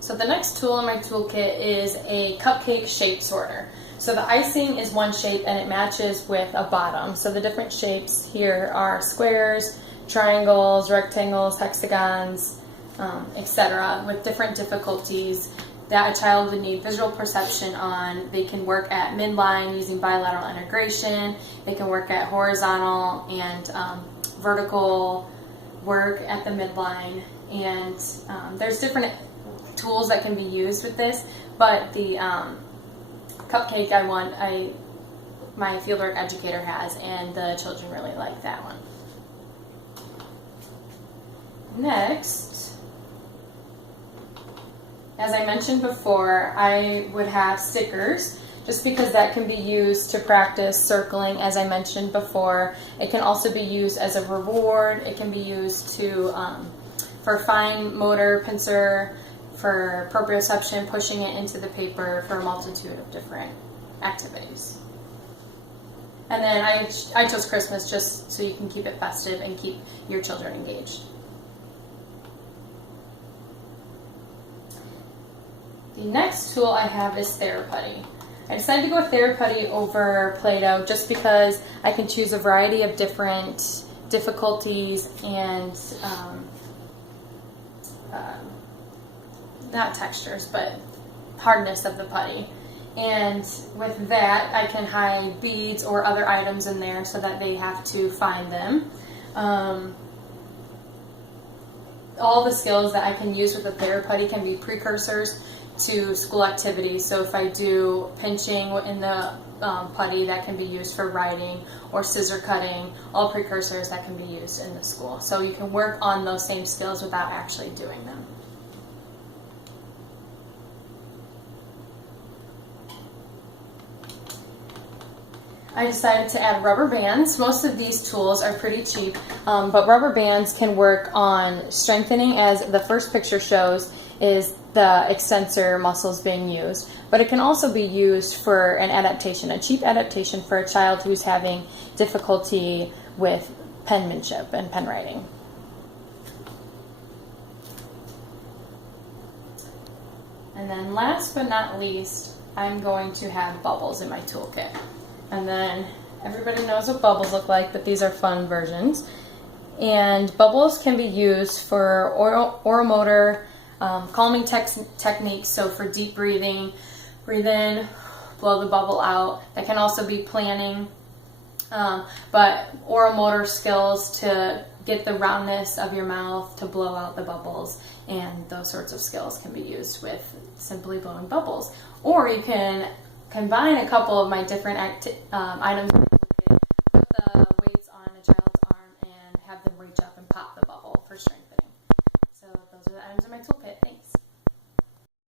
So the next tool in my toolkit is a cupcake shape sorter. So the icing is one shape and it matches with a bottom. So the different shapes here are squares, triangles, rectangles, hexagons, etc. with different difficulties that a child would need visual perception on. They can work at midline using bilateral integration. They can work at horizontal and vertical work at the midline. And there's different tools that can be used with this, but the cupcake my fieldwork educator has, and the children really like that one. Next, as I mentioned before, I would have stickers, just because that can be used to practice circling, as I mentioned before. It can also be used as a reward. It can be used to for fine motor pincer, for proprioception, pushing it into the paper, for a multitude of different activities. And then I chose Christmas just so you can keep it festive and keep your children engaged. The next tool I have is Theraputty. I decided to go with Theraputty over Play-Doh just because I can choose a variety of different difficulties and not textures, but hardness of the putty. And with that, I can hide beads or other items in there so that they have to find them. All the skills that I can use with the Theraputty can be precursors to school activities. So if I do pinching in the putty, that can be used for writing, or scissor cutting, all precursors that can be used in the school. So you can work on those same skills without actually doing them. I decided to add rubber bands. Most of these tools are pretty cheap, but rubber bands can work on strengthening, as the first picture shows is the extensor muscles being used. But it can also be used for an adaptation, a cheap adaptation for a child who's having difficulty with penmanship and pen writing. And then last but not least, I'm going to have bubbles in my toolkit. And then everybody knows what bubbles look like, but these are fun versions. And bubbles can be used for oromotor calming techniques, so for deep breathing, breathe in, blow the bubble out. That can also be planning, but oromotor skills to get the roundness of your mouth to blow out the bubbles, and those sorts of skills can be used with simply blowing bubbles. Or you can combine a couple of my different items, put the weights on a child's arm and have them reach up and pop the bubble for strengthening. So those are the items in my toolkit. Thanks.